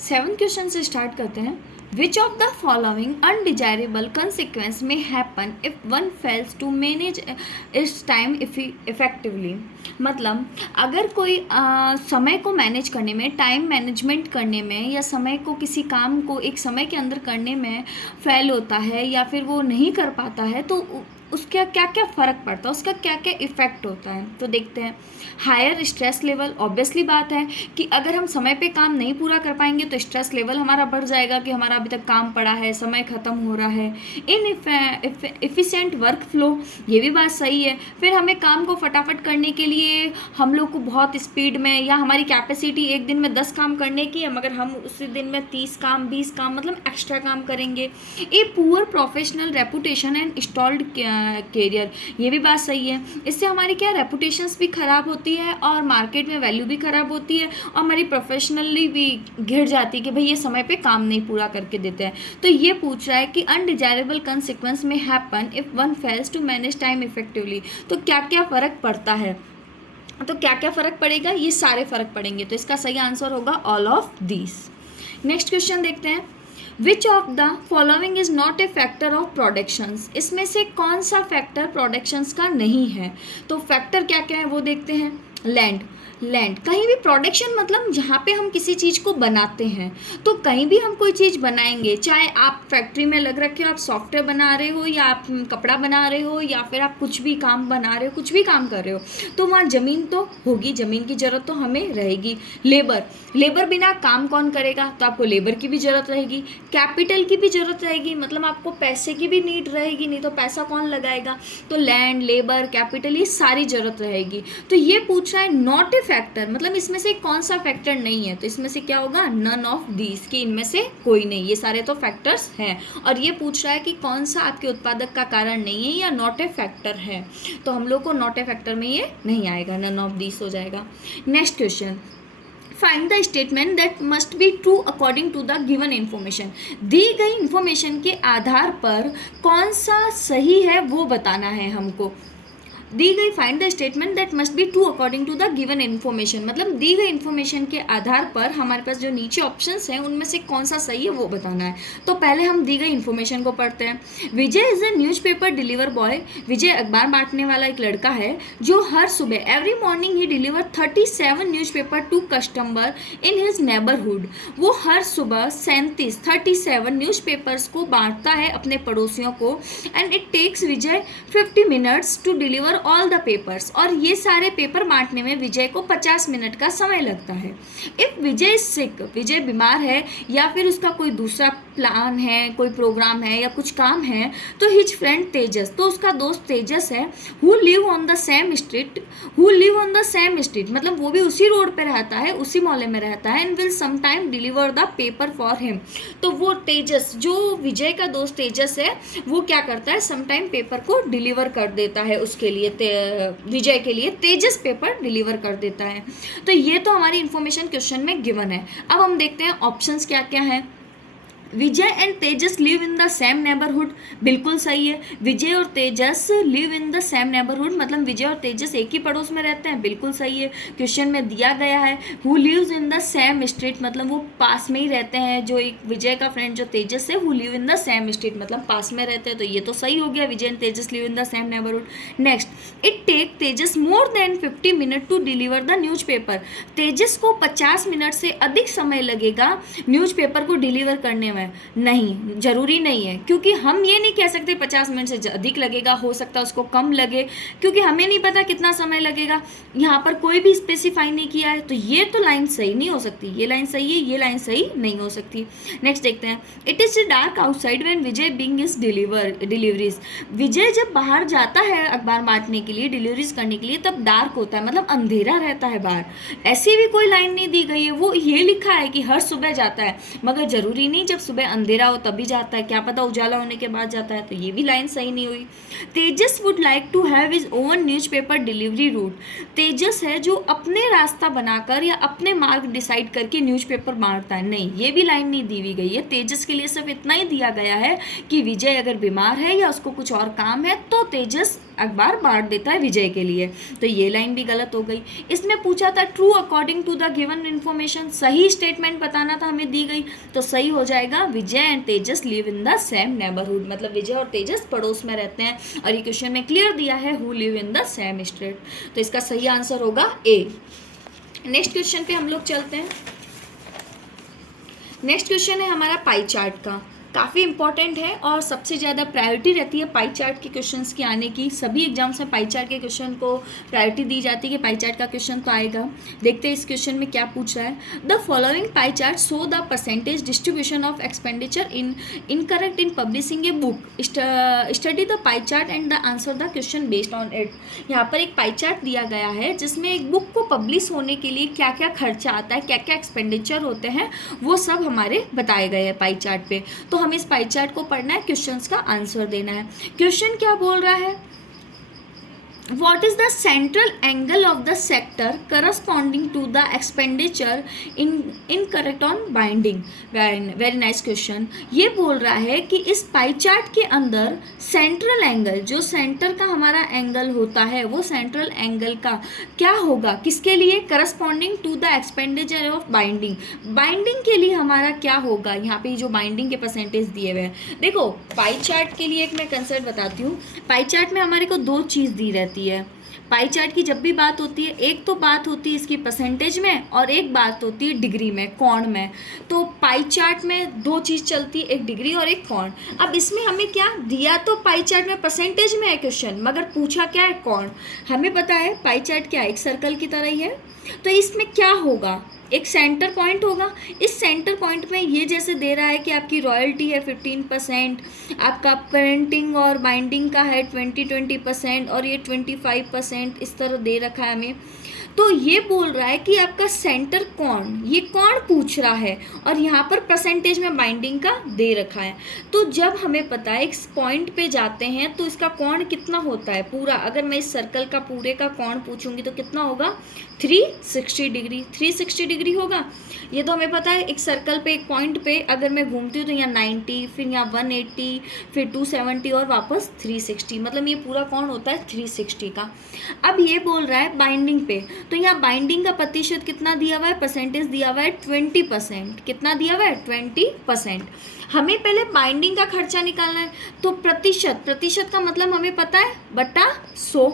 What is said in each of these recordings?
7 question से start करते हैं। Which of the following undesirable consequence may happen if one fails to manage its time effectively. मतलब अगर कोई समय को मैनेज करने में, टाइम मैनेजमेंट करने में, या समय को, किसी काम को एक समय के अंदर करने में फेल होता है या फिर वो नहीं कर पाता है, तो उसका क्या क्या फ़र्क पड़ता है, उसका क्या क्या इफ़ेक्ट होता है। तो देखते हैं। हायर स्ट्रेस लेवल, ऑब्वियसली बात है कि अगर हम समय पे काम नहीं पूरा कर पाएंगे तो स्ट्रेस लेवल हमारा बढ़ जाएगा कि हमारा अभी तक काम पड़ा है, समय ख़त्म हो रहा है। इनएफिशिएंट वर्क फ्लो, ये भी बात सही है। फिर हमें काम को फटाफट करने के लिए हम लोग को बहुत स्पीड में, या हमारी कैपेसिटी एक दिन में 10 काम करने की है मगर हम उसी दिन में 30 काम 20 काम मतलब एक्स्ट्रा काम करेंगे। A poor professional reputation and stalled career, ये भी बात सही है। इससे हमारी क्या रेपुटेशंस भी ख़राब होती है और मार्केट में वैल्यू भी ख़राब होती है और हमारी प्रोफेशनली भी गिर जाती है कि भाई ये समय पे काम नहीं पूरा करके देते हैं। तो ये पूछ रहा है कि undesirable consequence may happen if one fails to manage time effectively. तो क्या क्या फ़र्क पड़ता है, तो क्या क्या फ़र्क पड़ेगा, ये सारे फ़र्क पड़ेंगे। तो इसका सही आंसर होगा all of these. Next question देखते हैं। Which of the following is not a factor of productions. इसमें से कौन सा फैक्टर प्रोडक्शंस का नहीं है। तो फैक्टर क्या क्या है वो देखते हैं। लैंड, लैंड कहीं भी प्रोडक्शन मतलब जहाँ पे हम किसी चीज़ को बनाते हैं। तो कहीं भी हम कोई चीज़ बनाएंगे, चाहे आप फैक्ट्री में लग रखे हो, आप सॉफ्टवेयर बना रहे हो, या आप कपड़ा बना रहे हो, या फिर आप कुछ भी काम बना रहे हो, कुछ भी काम कर रहे हो, तो वहाँ ज़मीन तो होगी, ज़मीन की ज़रूरत तो हमें रहेगी। लेबर, लेबर बिना काम कौन करेगा, तो आपको लेबर की भी ज़रूरत रहेगी। कैपिटल की भी ज़रूरत रहेगी, मतलब आपको पैसे की भी नीड रहेगी, नहीं तो पैसा कौन लगाएगा। तो लैंड, लेबर, कैपिटल, ये सारी ज़रूरत रहेगी। तो ये पूछ रहा है नॉट ए फैक्टर, मतलब इसमें से कौन सा फैक्टर नहीं है। तो इसमें से क्या होगा, नन ऑफ दीज, कि इनमें से कोई नहीं, ये सारे तो फैक्टर्स हैं। और ये पूछ रहा है कि कौन सा आपके उत्पादक का कारण नहीं है या नॉट ए फैक्टर है। तो हम लोग को नॉट ए फैक्टर में ये नहीं आएगा, नन ऑफ दीज हो जाएगा। Next question. Find the statement that must be true according to the given information. दी गई इन्फॉर्मेशन के आधार पर कौन सा सही है वो बताना है हमको। दी गई, find the statement that must be true according to the given information, मतलब दी गई इन्फॉर्मेशन के आधार पर हमारे पास जो नीचे ऑप्शंस हैं उनमें से कौन सा सही है वो बताना है। तो पहले हम दी गई इन्फॉर्मेशन को पढ़ते हैं। Vijay is a newspaper delivery boy. Vijay अखबार बांटने वाला एक लड़का है जो हर सुबह, every morning he deliver 37 newspaper to customer in his neighbourhood. वो हर सुबह 37 न्यूज़पेपर्स को बांटता है अपने पड़ोसियों को। And it takes Vijay 50 minutes to deliver all the papers, और ये सारे पेपर बांटने में विजय को 50 मिनट का समय लगता है। इफ विजय इज सिक, विजय बीमार है या फिर उसका कोई दूसरा प्लान है, कोई प्रोग्राम है या कुछ काम है, तो हिज फ्रेंड तेजस, तो उसका दोस्त तेजस है, who live on the same street, who live on the same street, मतलब वो भी उसी रोड पे रहता है, उसी मोहल्ले में रहता है, and will sometime deliver the paper for him. तो वो तेजस, जो विजय का दोस्त तेजस है, वो क्या करता है, समटाइम पेपर को डिलीवर कर देता है उसके लिए, विजय के लिए तेजस पेपर डिलीवर कर देता है। तो ये तो हमारी इंफॉर्मेशन क्वेश्चन में गिवन है। अब हम देखते हैं ऑप्शंस क्या क्या है। Vijay and Tejas live in the same neighbourhood, बिल्कुल सही है। विजय और Tejas live in the same neighbourhood, मतलब विजय और तेजस एक ही पड़ोस में रहते हैं, बिल्कुल सही है। क्वेश्चन में दिया गया है who lives in the same street, मतलब वो पास में ही रहते हैं। जो एक विजय का फ्रेंड जो तेजस है, who live in the same street, मतलब पास में रहते हैं, तो ये तो सही हो गया, Vijay and Tejas live in the same neighbourhood. Next, it take Tejas more than 50 minute to deliver the newspaper. Tejas को 50 मिनट से अधिक समय लगेगा न्यूज़पेपर को डिलीवर करने में। नहीं, जरूरी नहीं है, क्योंकि हम ये नहीं कह सकते 50 मिनट से अधिक लगेगा, हो सकता है उसको कम लगे, क्योंकि हमें नहीं पता कितना समय लगेगा, यहाँ पर कोई भी स्पेसिफाई नहीं किया है। तो ये तो लाइन सही नहीं हो सकती, ये लाइन सही है, ये लाइन सही नहीं हो सकती। नेक्स्ट देखते हैं। It is dark outside when Vijay being is deliveries. Vijay जब बाहर जाता है अखबार बांटने के लिए, डिलीवरीज करने के लिए, तब डार्क होता है, मतलब अंधेरा रहता है बाहर। ऐसी भी कोई लाइन नहीं दी गई है, वो ये लिखा है कि हर सुबह जाता है, मगर जरूरी नहीं जब सुबह अंधेरा हो तभी जाता है, क्या पता उजाला होने के बाद जाता है, तो ये भी लाइन सही नहीं हुई। Tejas would like to have his own newspaper delivery route. Tejas है जो अपने रास्ता बनाकर या अपने मार्ग डिसाइड करके न्यूज़पेपर बांटता है, नहीं, ये भी लाइन नहीं दी हुई गई है। तेजस के लिए सिर्फ इतना ही दिया गया है कि विजय अगर बीमार है या उसको कुछ और काम है तो तेजस अखबार बांट देता है विजय के लिए, तो ये लाइन भी गलत हो गई। इसमें पूछा था true according to the given information, सही स्टेटमेंट बताना था, हमें दी गई, तो सही हो जाएगा Vijay and Tejas live in the same neighbourhood, मतलब विजय और तेजस पड़ोस में रहते हैं, और ये क्वेश्चन में क्लियर दिया है who live in the same street, तो इसका सही आंसर होगा ए। नेक्स्ट क्वेश्चन पे हम लोग चलते हैं। नेक्स्ट क्वेश्चन है हमारा पाई चार्ट का, काफ़ी इंपॉर्टेंट है और सबसे ज़्यादा प्रायोरिटी रहती है पाई चार्ट के क्वेश्चंस की आने की। सभी एग्जाम्स में पाई चार्ट के क्वेश्चन को प्रायोरिटी दी जाती है कि पाई चार्ट का क्वेश्चन तो आएगा। देखते हैं इस क्वेश्चन में क्या पूछ रहा है। The following pie chart show the percentage distribution of expenditure in incorrect in publishing a book, study the pie chart and the answer the question based on it. यहाँ पर एक पाई चार्ट दिया गया है जिसमें एक बुक को publish होने के लिए क्या क्या खर्चा आता है, क्या क्या एक्सपेंडिचर होते हैं, वो सब हमारे बताए गए हैं पाई चार्ट पे। तो हमें इस पाई चार्ट को पढ़ना है, क्वेश्चंस का आंसर देना है। क्वेश्चन क्या बोल रहा है, What is the central angle of the sector corresponding to the expenditure incorrect on binding? Very nice question। ये बोल रहा है कि इस पाई चार्ट के अंदर सेंट्रल एंगल, जो सेंटर का हमारा एंगल होता है, वो सेंट्रल एंगल का क्या होगा, किसके लिए, corresponding to the expenditure of binding, binding के लिए हमारा क्या होगा। यहाँ पे जो बाइंडिंग के परसेंटेज दिए हुए हैं, देखो पाई चार्ट के लिए एक मैं कंसेप्ट बताती हूँ। पाई चार्ट में हमारे को दो चीज़ दी रहती है। पाई चार्ट की जब भी बात होती है, एक तो बात होती है इसकी परसेंटेज में और एक बात होती है डिग्री में, कोण में। तो पाई चार्ट में दो चीज़ चलती है, एक डिग्री और एक कोण। अब इसमें हमें क्या दिया, तो पाई चार्ट में परसेंटेज में है क्वेश्चन, मगर पूछा क्या है, कोण। हमें पता है पाई चार्ट क्या एक सर्कल की तरह ही है, तो इसमें क्या होगा, एक सेंटर पॉइंट होगा। इस सेंटर पॉइंट में ये जैसे दे रहा है कि आपकी रॉयल्टी है 15%, आपका प्रिंटिंग और बाइंडिंग का है 20% और ये 25%, इस तरह दे रखा है हमें। तो ये बोल रहा है कि आपका सेंटर कोण, ये कोण पूछ रहा है, और यहाँ पर परसेंटेज में बाइंडिंग का दे रखा है। तो जब हमें पता है इस पॉइंट पे जाते हैं तो इसका कोण कितना होता है पूरा, अगर मैं इस सर्कल का पूरे का कोण पूछूंगी तो कितना होगा, 360 डिग्री, 360 डिग्री होगा। ये तो हमें पता है, एक सर्कल पे एक पॉइंट पे अगर मैं घूमती हूँ तो यहाँ 90, फिर यहाँ 180, फिर 270 और वापस 360, मतलब ये पूरा कोण होता है 360 का। अब ये बोल रहा है बाइंडिंग पे, तो यहाँ बाइंडिंग का प्रतिशत कितना दिया हुआ है, परसेंटेज दिया हुआ है 20%। कितना दिया हुआ है, 20%। हमें पहले बाइंडिंग का खर्चा निकालना है, तो प्रतिशत का मतलब हमें पता है बटा 100,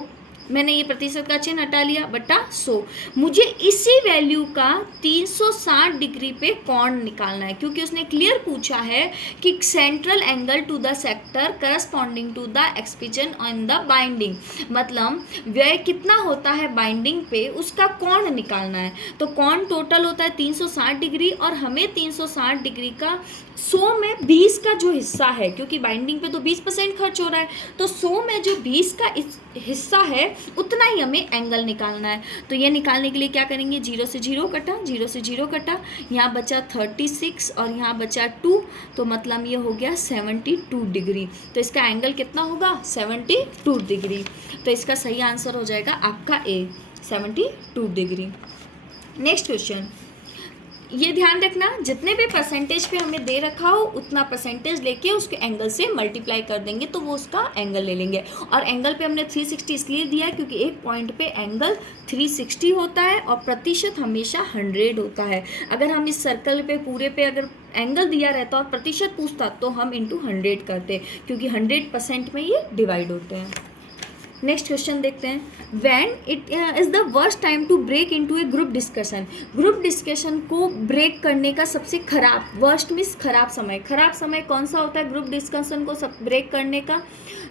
मैंने ये प्रतिशत का चिन्ह हटा लिया, बटा 100। मुझे इसी वैल्यू का 360 डिग्री पे कोण निकालना है, क्योंकि उसने क्लियर पूछा है कि central angle to the sector corresponding to the expenditure on the binding, मतलब व्यय कितना होता है बाइंडिंग पे, उसका कोण निकालना है। तो कोण टोटल होता है 360 डिग्री, और हमें 360 डिग्री का 100 में 20 का जो हिस्सा है, क्योंकि बाइंडिंग पे तो 20% खर्च हो रहा है, तो 100 में जो 20 का हिस्सा है उतना ही हमें एंगल निकालना है। तो ये निकालने के लिए क्या करेंगे, 0 से 0 कटा, 0 से 0 कटा, यहाँ बचा 36 और यहाँ बचा 2, तो मतलब ये हो गया 72 डिग्री। तो इसका एंगल कितना होगा, 72 डिग्री। तो इसका सही आंसर हो जाएगा आपका ए, 72 डिग्री। नेक्स्ट क्वेश्चन, ये ध्यान रखना, जितने भी परसेंटेज पे हमें दे रखा हो उतना परसेंटेज लेके उसके एंगल से मल्टीप्लाई कर देंगे तो वो उसका एंगल ले लेंगे। और एंगल पे हमने 360 इसलिए दिया है क्योंकि एक पॉइंट पे एंगल 360 होता है और प्रतिशत हमेशा 100 होता है। अगर हम इस सर्कल पे पूरे पे अगर एंगल दिया रहता और प्रतिशत पूछता तो हम इंटू 100 करते, क्योंकि 100% में ये डिवाइड होते हैं। नेक्स्ट क्वेश्चन देखते हैं, when it is the worst time to break into a group discussion. Group discussion को ब्रेक करने का सबसे खराब, वर्स्ट मीन्स खराब समय कौन सा होता है ग्रुप डिस्कशन को ब्रेक करने का,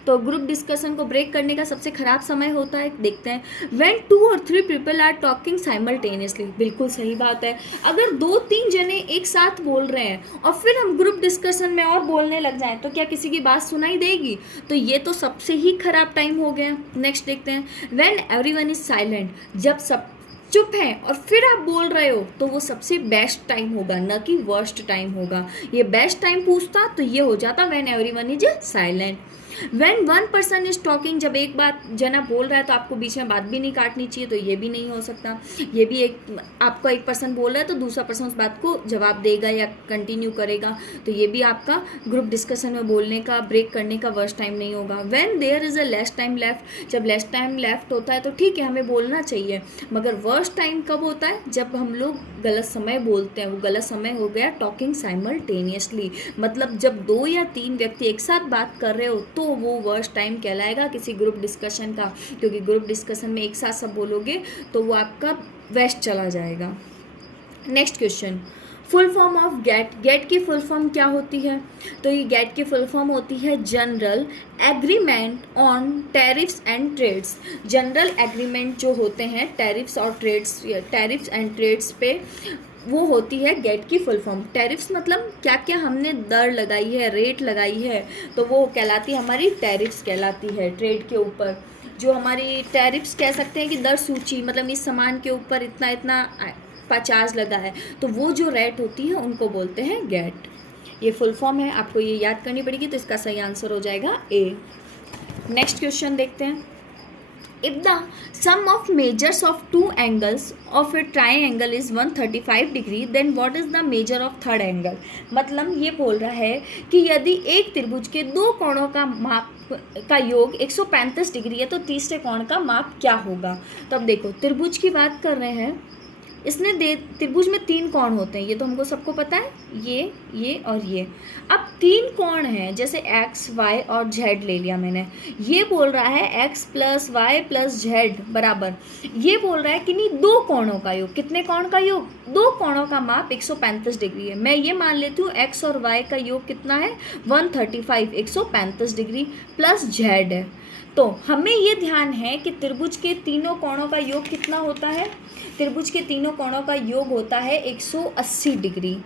तो ग्रुप डिस्कशन को ब्रेक करने का सबसे खराब समय होता है, देखते हैं, when 2 or 3 people are talking simultaneously. बिल्कुल सही बात है, अगर 2-3 जने एक साथ बोल रहे हैं और फिर हम ग्रुप डिस्कशन में और बोलने लग जाएं तो क्या किसी की बात सुनाई देगी, तो ये तो सबसे ही खराब टाइम हो गया। नेक्स्ट देखते हैं, व्हेन एवरीवन इज साइलेंट, जब सब चुप हैं और फिर आप बोल रहे हो तो वो सबसे बेस्ट टाइम होगा, न कि वर्स्ट टाइम होगा। ये बेस्ट टाइम पूछता तो ये हो जाता when everyone is silent. When one person is talking, जब एक बात जना बोल रहा है तो आपको बीच में बात भी नहीं काटनी चाहिए, तो ये भी नहीं हो सकता। ये भी एक, आपको एक पर्सन बोल रहा है तो दूसरा पर्सन उस बात को जवाब देगा या कंटिन्यू करेगा, तो ये भी आपका ग्रुप डिस्कशन में बोलने का, ब्रेक करने का वर्स्ट टाइम नहीं होगा। When there is a less time left, जब लेस टाइम लेफ्ट होता है तो ठीक है हमें बोलना चाहिए, मगर वर्स्ट टाइम कब होता है? जब हम लोग गलत समय बोलते हैं। वो गलत समय हो गया टॉकिंग साइमल्टेनियसली, मतलब जब 2 या 3 व्यक्ति एक साथ बात कर रहे हो तो वो वर्स्ट टाइम कहलाएगा किसी ग्रुप डिस्कशन का, क्योंकि ग्रुप डिस्कशन में एक साथ सब बोलोगे तो वो आपका वेस्ट चला जाएगा। Next question, full form of GATE. GATE की फुल फॉर्म क्या होती है? तो ये गेट की फुल फॉर्म होती है general agreement on tariffs and trades. General agreement जो होते हैं टैरिफ्स और ट्रेड्स, टैरिफ्स एंड ट्रेड्स पे, वो होती है गेट की फुल फॉर्म। टैरिफ्स मतलब क्या क्या हमने दर लगाई है, रेट लगाई है, तो वो कहलाती है हमारी टैरिफ्स कहलाती है। ट्रेड के ऊपर जो हमारी टैरिफ्स कह सकते हैं कि दर सूची, मतलब इस सामान के ऊपर इतना इतना 50 लगा है, तो वो जो रेट होती है उनको बोलते हैं गेट। ये फुल फॉर्म है, आपको ये याद करनी पड़ेगी, तो इसका सही आंसर हो जाएगा ए। नेक्स्ट क्वेश्चन देखते हैं। If the sum of measures of two angles of a triangle is 135 degree, then what is the measure of third angle? मतलब ये बोल रहा है कि यदि एक त्रिभुज के 2 कोणों का माप का योग 135 डिग्री है तो तीसरे कोण का माप क्या होगा? तो अब देखो, त्रिभुज की बात कर रहे हैं, इसने त्रिभुज में 3 कोण होते हैं, ये तो हमको सबको पता है, ये और ये। अब 3 कोण हैं, जैसे x, y और z ले लिया मैंने। ये बोल रहा है x + y + z बराबर, ये बोल रहा है कि नहीं 2 कोणों का योग। कितने कोण का योग? 2 कोणों का माप 135 डिग्री है। मैं ये मान लेती हूँ x और y का योग कितना है? 135, 135 डिग्री प्लस z है। तो हमें ये ध्यान है कि त्रिभुज के तीनों कोणों का योग कितना होता है? त्रिभुज के तीनों कोणों का योग होता है 180 डिग्री।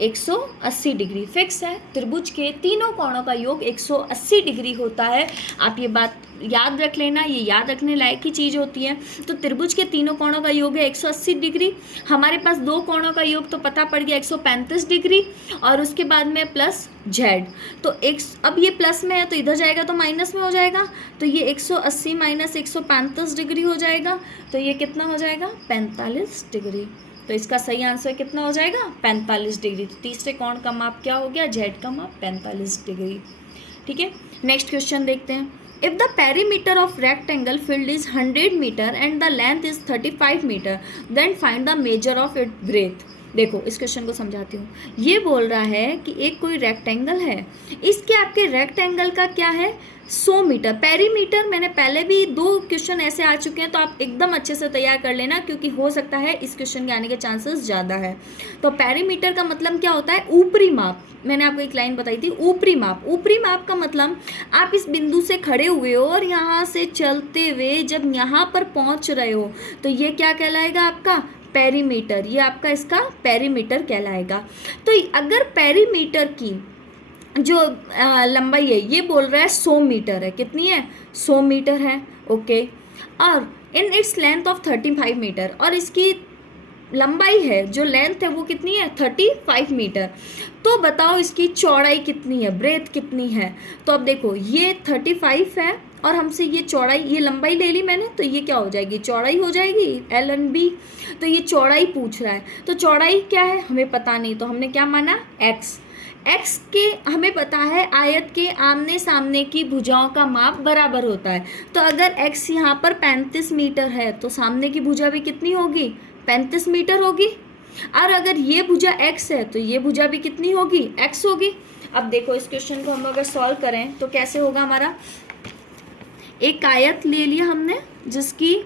180 डिग्री फिक्स है। त्रिभुज के तीनों कोणों का योग 180 डिग्री होता है। आप ये बात याद रख लेना, ये याद रखने लायक की चीज़ होती है। तो त्रिभुज के तीनों कोणों का योग है 180 डिग्री। हमारे पास 2 कोणों का योग तो पता पड़ गया 135 डिग्री, और उसके बाद में प्लस जेड। तो अब ये प्लस में है तो इधर जाएगा तो माइनस में हो जाएगा, तो ये 180 - 135 डिग्री हो जाएगा। तो ये कितना हो जाएगा? 45 डिग्री। तो इसका सही आंसर कितना हो जाएगा? 45 डिग्री। तो तीसरे कोण का माप क्या हो गया? जेड का माप 45 डिग्री। ठीक है, नेक्स्ट क्वेश्चन देखते हैं। If the perimeter of rectangle field is 100 metre and the length is 35 metre, then find the measure of it breadth. देखो, इस क्वेश्चन को समझाती हूँ। ये बोल रहा है कि एक कोई रेक्टेंगल है, इसके आपके रेक्टेंगल का क्या है? 100 मीटर। पेरीमीटर मैंने पहले भी 2 क्वेश्चन ऐसे आ चुके हैं, तो आप एकदम अच्छे से तैयार कर लेना, क्योंकि हो सकता है इस क्वेश्चन के आने के चांसेस ज़्यादा है। तो पेरीमीटर का मतलब क्या होता है? ऊपरी माप। मैंने आपको एक लाइन बताई थी, ऊपरी माप। ऊपरी माप का मतलब आप इस बिंदु से खड़े हुए हो और यहाँ से चलते हुए जब यहाँ पर पहुँच रहे हो, तो ये क्या कहलाएगा? आपका पेरीमीटर। ये आपका इसका पेरीमीटर कहलाएगा। तो अगर पेरीमीटर की जो लंबाई है, ये बोल रहा है 100 मीटर है। कितनी है? 100 मीटर है। ओके, और in its length of 35 metre, और इसकी लंबाई है, जो लेंथ है वो कितनी है? 35 मीटर। तो बताओ इसकी चौड़ाई कितनी है, ब्रेथ कितनी है? तो अब देखो, ये 35 है और हमसे ये चौड़ाई, ये लंबाई ले ली मैंने, तो ये क्या हो जाएगी? चौड़ाई हो जाएगी, LNB। तो ये चौड़ाई पूछ रहा है, तो चौड़ाई क्या है हमें पता नहीं, तो हमने क्या माना? x। x के हमें पता है आयत के आमने सामने की भुजाओं का माप बराबर होता है। तो अगर x यहाँ पर 35 मीटर है तो सामने की भुजा भी कितनी होगी? 35 मीटर होगी। और अगर ये भुजा x है तो ये भुजा भी कितनी होगी? x होगी। अब देखो, इस क्वेश्चन को हम अगर सॉल्व करें तो कैसे होगा हमारा? एक आयत ले लिया हमने जिसकी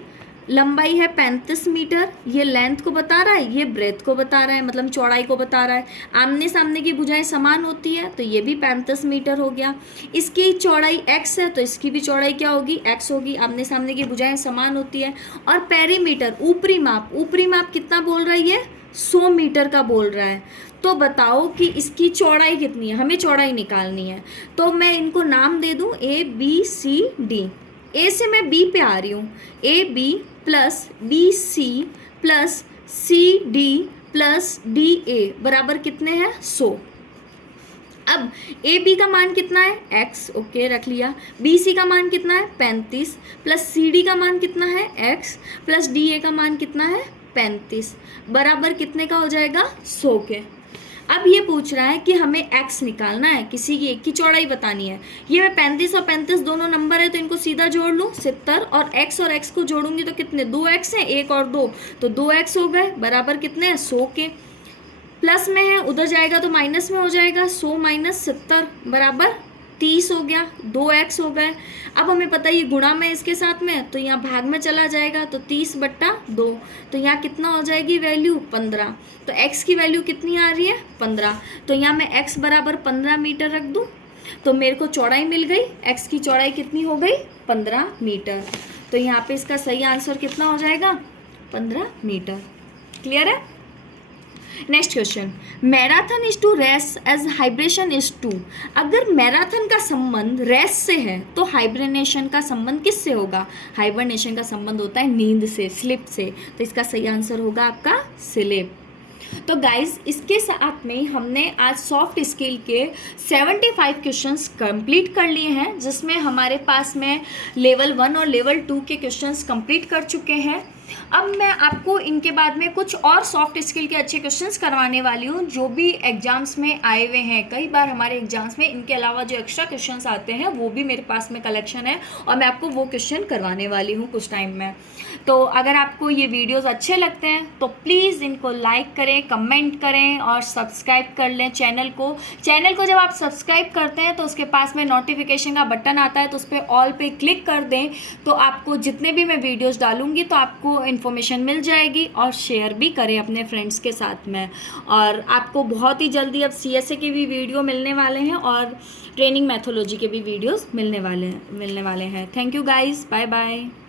लंबाई है 35 मीटर, ये लेंथ को बता रहा है, ये ब्रेथ को बता रहा है, मतलब चौड़ाई को बता रहा है। आमने सामने की भुजाएं समान होती है, तो ये भी 35 मीटर हो गया। इसकी चौड़ाई x है तो इसकी भी चौड़ाई क्या होगी? x होगी। आमने सामने की भुजाएं समान होती है। और पेरीमीटर, ऊपरी माप, ऊपरी माप कितना बोल रहा है? ये 100 मीटर का बोल रहा है। तो बताओ कि इसकी चौड़ाई कितनी है? हमें चौड़ाई निकालनी है। तो मैं इनको नाम दे दूँ A, B, C, D। ए से मैं B पे आ रही हूँ, AB + BC plus CD plus DA बराबर कितने हैं 100। अब AB का मान कितना है x, ओके रख लिया। BC का मान कितना है 35 प्लस CD का मान कितना है x प्लस DA का मान कितना है 35 बराबर कितने का हो जाएगा 100 के। अब ये पूछ रहा है कि हमें x निकालना है, किसी की एक की चौड़ाई बतानी है। ये मैं 35 और 35 दोनों नंबर है तो इनको सीधा जोड़ लूँ 70 और x को जोड़ूंगी तो कितने 2x हैं, 1 और 2 तो 2x हो गए बराबर कितने हैं 100 के। प्लस में है उधर जाएगा तो माइनस में हो जाएगा 100 माइनस 70 बराबर 30 हो गया, 2x हो गए। अब हमें पता है ये गुणा में इसके साथ में तो यहाँ भाग में चला जाएगा तो 30/2 तो यहाँ कितना हो जाएगी वैल्यू 15। तो x की वैल्यू कितनी आ रही है 15, तो यहाँ मैं x बराबर 15 मीटर रख दूँ तो मेरे को चौड़ाई मिल गई। x की चौड़ाई कितनी हो गई 15 मीटर। तो यहाँ पे इसका सही आंसर कितना हो जाएगा 15 मीटर। क्लियर है। Next question, marathon is to race as hibernation is to. अगर मैराथन का संबंध रेस से है तो हाइब्रेनेशन का संबंध किससे होगा? हाइब्रेनेशन का संबंध होता है नींद से, स्लिप से। तो इसका सही आंसर होगा आपका स्लिप। तो गाइज इसके साथ में हमने आज सॉफ्ट स्किल के 75 क्वेश्चंस कंप्लीट कर लिए हैं, जिसमें हमारे पास में लेवल 1 और लेवल 2 के क्वेश्चंस कंप्लीट कर चुके हैं। अब मैं आपको इनके बाद में कुछ और सॉफ्ट स्किल के अच्छे क्वेश्चंस करवाने वाली हूँ जो भी एग्जाम्स में आए हुए हैं। कई बार हमारे एग्जाम्स में इनके अलावा जो एक्स्ट्रा क्वेश्चंस आते हैं वो भी मेरे पास में कलेक्शन है और मैं आपको वो क्वेश्चन करवाने वाली हूँ कुछ टाइम में। तो अगर आपको ये वीडियोस अच्छे लगते हैं तो प्लीज़ इनको लाइक करें, कमेंट करें और सब्सक्राइब कर लें चैनल को। जब आप सब्सक्राइब करते हैं तो उसके पास में नोटिफिकेशन का बटन आता है तो उस पर ऑल पे क्लिक कर दें, तो आपको जितने भी मैं वीडियोस डालूंगी तो आपको इन्फॉर्मेशन मिल जाएगी। और शेयर भी करें अपने फ्रेंड्स के साथ में। और आपको बहुत ही जल्दी अब CSA के भी वीडियो मिलने वाले हैं और ट्रेनिंग मैथोलॉजी के भी वीडियोस मिलने वाले हैं। Thank you guys, bye bye.